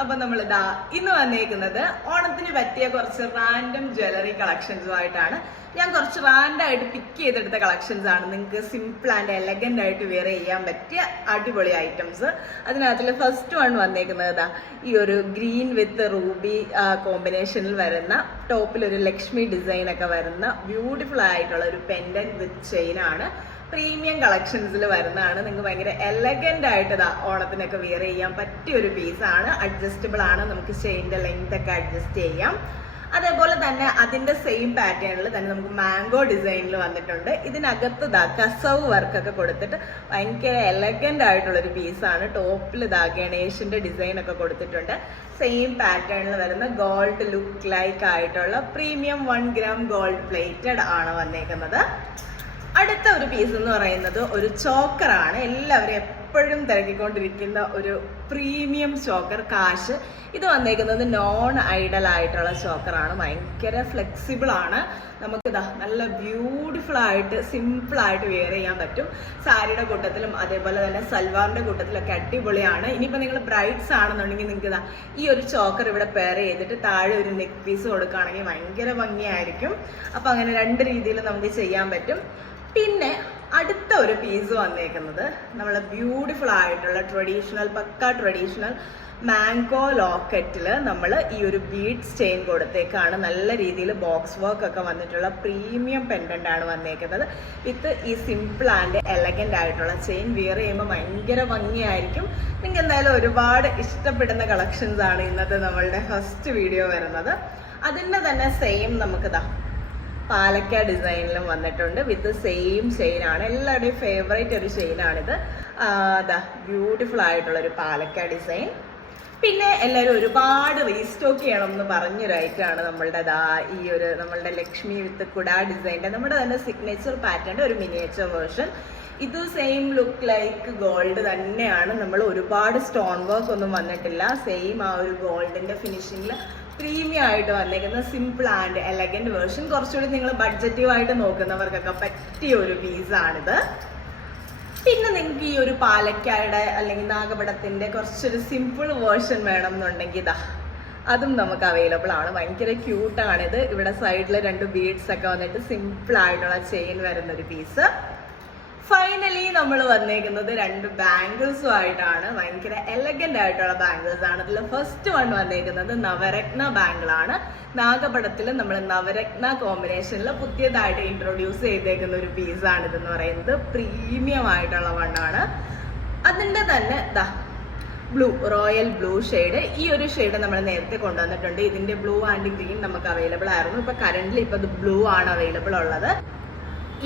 അപ്പൊ നമ്മളിതാ ഇന്ന് വന്നേക്കുന്നത് ഓണത്തിന് പറ്റിയ കുറച്ച് റാൻഡം ജ്വല്ലറി കളക്ഷൻസുമായിട്ടാണ്. ഞാൻ കുറച്ച് റാൻഡായിട്ട് പിക്ക് ചെയ്തെടുത്ത കളക്ഷൻസ് ആണ്. നിങ്ങൾക്ക് സിമ്പിൾ ആൻഡ് എലഗന്റ് ആയിട്ട് വെയർ ചെയ്യാൻ പറ്റിയ അടിപൊളി ഐറ്റംസ്. അതിനകത്തിൽ ഫസ്റ്റ് വൺ വന്നേക്കുന്നത് ഈ ഒരു ഗ്രീൻ വിത്ത് റൂബി കോമ്പിനേഷനിൽ വരുന്ന ടോപ്പിൽ ഒരു ലക്ഷ്മി ഡിസൈൻ ഒക്കെ വരുന്ന ബ്യൂട്ടിഫുൾ ആയിട്ടുള്ള ഒരു പെൻഡന്റ് വിത്ത് ചെയിൻ ആണ്. പ്രീമിയം കളക്ഷൻസിൽ വരുന്നതാണ്. നിങ്ങൾക്ക് ഭയങ്കര എലഗന്റ് ആയിട്ട് ഓണത്തിനൊക്കെ വെയർ ചെയ്യാൻ പറ്റിയ ഒരു പീസാണ്. അഡ്ജസ്റ്റബിൾ ആണ്, നമുക്ക് ചെയിൻ്റെ ലെങ്ത് ഒക്കെ അഡ്ജസ്റ്റ് ചെയ്യാം. അതേപോലെ തന്നെ അതിന്റെ സെയിം പാറ്റേണിൽ തന്നെ നമുക്ക് മാംഗോ ഡിസൈനിൽ വന്നിട്ടുണ്ട്. ഇതിനകത്ത് കസവ് വർക്കൊക്കെ കൊടുത്തിട്ട് ഭയങ്കര എലഗന്റ് ആയിട്ടുള്ള ഒരു പീസാണ്. ടോപ്പിൽ ഗണേഷിന്റെ ഡിസൈൻ ഒക്കെ കൊടുത്തിട്ടുണ്ട്. സെയിം പാറ്റേണിൽ വരുന്ന ഗോൾഡ് ലുക്ക് ലൈക്ക് ആയിട്ടുള്ള പ്രീമിയം 1 gram ഗോൾഡ് പ്ലേറ്റഡ് ആണ് വന്നേക്കുന്നത്. അടുത്ത ഒരു പീസ് എന്ന് പറയുന്നത് ഒരു ചോക്കറാണ്. എല്ലാവരും എപ്പോഴും തിരക്കിക്കൊണ്ടിരിക്കുന്ന ഒരു പ്രീമിയം ചോക്കർ കാശ്. ഇത് വന്നേക്കുന്നത് നോൺ ഐഡൽ ആയിട്ടുള്ള ചോക്കറാണ്. ഭയങ്കര ഫ്ലെക്സിബിൾ ആണ്. നമുക്ക് നല്ല ബ്യൂട്ടിഫുൾ ആയിട്ട് സിമ്പിൾ ആയിട്ട് വെയർ ചെയ്യാൻ പറ്റും. സാരിയുടെ കൂട്ടത്തിലും അതേപോലെ തന്നെ സൽവാറിന്റെ കൂട്ടത്തിലൊക്കെ അടിപൊളിയാണ്. ഇനിയിപ്പോൾ നിങ്ങൾ ബ്രൈഡ്സ് ആണെന്നുണ്ടെങ്കിൽ നിങ്ങൾക്ക് ഈ ഒരു ചോക്കർ ഇവിടെ പെയർ ചെയ്തിട്ട് താഴെ ഒരു നെക്ക് പീസ് കൊടുക്കുകയാണെങ്കിൽ ഭയങ്കര ഭംഗിയായിരിക്കും. അപ്പം അങ്ങനെ രണ്ട് രീതിയിൽ നമുക്ക് ചെയ്യാൻ പറ്റും. പിന്നെ അടുത്ത ഒരു പീസ് വന്നേക്കുന്നത് നമ്മളെ ബ്യൂട്ടിഫുൾ ആയിട്ടുള്ള പക്ക ട്രഡീഷണൽ മാംഗോ ലോക്കറ്റിൽ നമ്മൾ ഈ ഒരു ബീഡ്സ് ചെയിൻ കൊടുത്തേക്കാണ്. നല്ല രീതിയിൽ ബോക്സ് വർക്ക് ഒക്കെ വന്നിട്ടുള്ള പ്രീമിയം പെൻഡന്റ് ആണ് വന്നേക്കുന്നത്. വിത്ത് ഈ സിമ്പിൾ ആൻഡ് എലഗന്റ് ആയിട്ടുള്ള ചെയിൻ വിയർ ചെയ്യുമ്പോൾ ഭയങ്കര ഭംഗിയായിരിക്കും. നിങ്ങൾക്ക് എന്തായാലും ഒരുപാട് ഇഷ്ടപ്പെടുന്ന കളക്ഷൻസ് ആണ് ഇന്നത്തെ നമ്മളുടെ ഫസ്റ്റ് വീഡിയോ വരുന്നത്. അതിൻ്റെ തന്നെ സെയിം നമുക്ക് പാലക്ക ഡിസൈനിലും വന്നിട്ടുണ്ട്. വിത്ത് സെയിം ചെയിനാണ്. എല്ലാവരുടെയും ഫേവറേറ്റ് ഒരു ചെയിനാണിത്. ബ്യൂട്ടിഫുൾ ആയിട്ടുള്ള ഒരു പാലക്ക ഡിസൈൻ. പിന്നെ എല്ലാവരും ഒരുപാട് റീസ്റ്റോക്ക് ചെയ്യണം എന്ന് പറഞ്ഞൊരു ഐറ്റമാണ് നമ്മളുടെ നമ്മളുടെ ലക്ഷ്മി വിത്ത് കുട ഡിസൈൻ്റെ നമ്മുടെ തന്നെ സിഗ്നേച്ചർ പാറ്റേണിൻ്റെ ഒരു മിനിയേച്ചർ വേർഷൻ. ഇത് സെയിം ലുക്ക് ലൈക്ക് ഗോൾഡ് തന്നെയാണ്. നമ്മൾ ഒരുപാട് സ്റ്റോൺ വർക്ക് ഒന്നും വന്നിട്ടില്ല. സെയിം ആ ഒരു ഗോൾഡിന്റെ ഫിനിഷിങ്ങിൽ പ്രീമിയം ആയിട്ട് വന്നേക്കുന്ന സിമ്പിൾ ആൻഡ് എലഗന്റ് വേർഷൻ. കുറച്ചുകൂടി നിങ്ങൾ ബഡ്ജറ്റീവ് ആയിട്ട് നോക്കുന്നവർക്കൊക്കെ പറ്റിയ ഒരു പീസാണിത്. പിന്നെ നിങ്ങൾക്ക് ഈ ഒരു പാലക്കായുടെ അല്ലെങ്കിൽ നാഗപടത്തിന്റെ കുറച്ചൊരു സിമ്പിൾ വേർഷൻ വേണം എന്നുണ്ടെങ്കിൽ അതും നമുക്ക് അവൈലബിൾ ആണ്. ഭയങ്കര ക്യൂട്ടാണിത്. ഇവിടെ സൈഡിൽ 2 ബീഡ്സ് ഒക്കെ വന്നിട്ട് സിമ്പിൾ ആയിട്ടുള്ള ചെയിൻ വരുന്ന ഒരു പീസ്. ഫൈനലി നമ്മൾ വന്നേക്കുന്നത് 2 ബാംഗിൾസും ആയിട്ടാണ്. ഭയങ്കര എലഗന്റ് ആയിട്ടുള്ള ബാംഗിൾസ് ആണ്. അതിൽ ഫസ്റ്റ് വൺ വന്നേക്കുന്നത് നവരത്ന ബാംഗിൾ ആണ്. നാഗപടത്തിൽ നമ്മൾ നവരത്ന കോമ്പിനേഷനിൽ പുതിയതായിട്ട് ഇൻട്രൊഡ്യൂസ് ചെയ്തേക്കുന്ന ഒരു പീസാണ് ഇതെന്ന് പറയുന്നത്. പ്രീമിയം ആയിട്ടുള്ള വണ്ണാണ്. അതിൻ്റെ തന്നെ റോയൽ ബ്ലൂ ഷെയ്ഡ്. ഈ ഒരു ഷെയ്ഡ് നമ്മൾ നേരത്തെ കൊണ്ടുവന്നിട്ടുണ്ട്. ഇതിന്റെ ബ്ലൂ ആൻഡ് ഗ്രീൻ നമുക്ക് അവൈലബിൾ ആയിരുന്നു. ഇപ്പൊ കറന്റ്ലി ഇപ്പൊ ബ്ലൂ ആണ് അവൈലബിൾ ഉള്ളത്.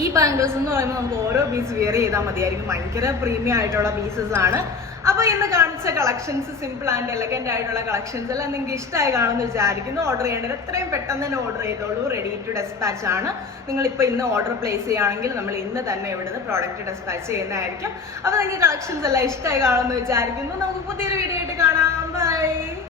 ഈ ബാംഗിൾസ് എന്ന് പറയുമ്പോൾ നമുക്ക് ഓരോ പീസ് വെയർ ചെയ്താൽ മതിയായിരിക്കും. ഭയങ്കര പ്രീമിയം ആയിട്ടുള്ള പീസസ് ആണ്. അപ്പൊ ഇന്ന് കാണിച്ച കളക്ഷൻസ് സിമ്പിൾ ആൻഡ് എലഗന്റ് ആയിട്ടുള്ള കളക്ഷൻസ് എല്ലാം നിങ്ങൾക്ക് ഇഷ്ടമായി കാണുമെന്ന് വിചാരിക്കുന്നു. ഓർഡർ ചെയ്യേണ്ടത് എത്രയും പെട്ടെന്ന് തന്നെ ഓർഡർ ചെയ്തോളൂ. റെഡി ടു ഡെസ്പാച്ച് ആണ്. നിങ്ങളിപ്പോൾ ഇന്ന് ഓർഡർ പ്ലേസ് ചെയ്യുകയാണെങ്കിൽ നമ്മൾ ഇന്ന് തന്നെ ഇവിടുന്ന് പ്രോഡക്റ്റ് ഡെസ്പാച്ച് ചെയ്യുന്നതായിരിക്കും. അപ്പൊ നിങ്ങൾക്ക് കളക്ഷൻസ് എല്ലാം ഇഷ്ടമായി കാണുമെന്ന് വിചാരിക്കുന്നു. നമുക്ക് പുതിയൊരു വീഡിയോ ആയിട്ട് കാണാം. ബൈ.